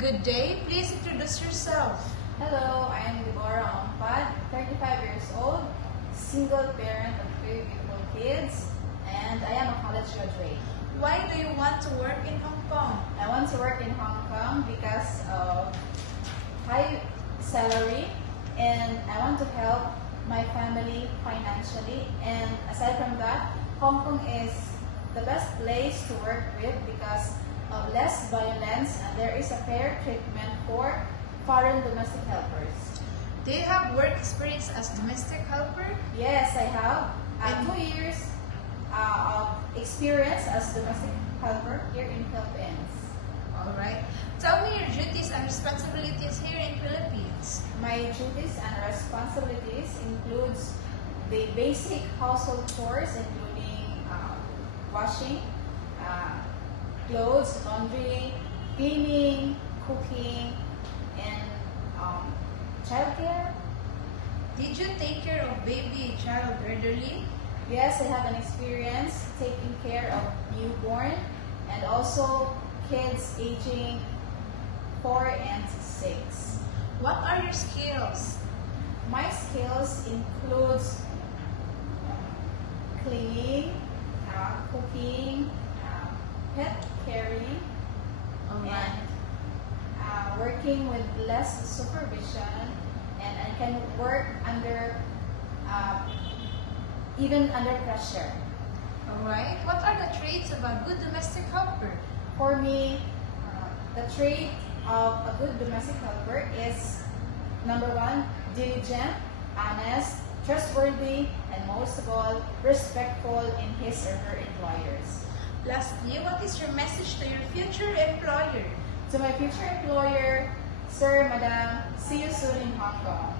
Good day. Please introduce yourself. Hello, I am Deborah Ompad, 35 years old, single parent of 3 beautiful kids, and I am a college graduate. Why do you want to work in Hong Kong? I want to work in Hong Kong because of high salary, and I want to help my family financially. And aside from that, Hong Kong is the best place to work with because of less violence, and there is a fair treatment for foreign domestic helpers. Do you have work experience as domestic helper? Yes, I have 2 years of experience as domestic helper here in Philippines. Alright. Tell me your duties and responsibilities here in Philippines. My duties and responsibilities includes the basic household chores, including washing, clothes, laundry, cleaning, cooking, and childcare. Did you take care of baby child elderly? Yes, I have an experience taking care of newborn and also kids aging 4 and 6. What are your skills? My skills includes cleaning, cooking, pet caring, Alright. and working with less supervision, and I can work under even under pressure. Alright. What are the traits of a good domestic helper? For me, the trait of a good domestic helper is number 1, diligent, honest, trustworthy, and most of all, respectful in his or her employers. Lastly, what is your message to your future employer? To my future employer, Sir, Madam, see you soon in Hong Kong.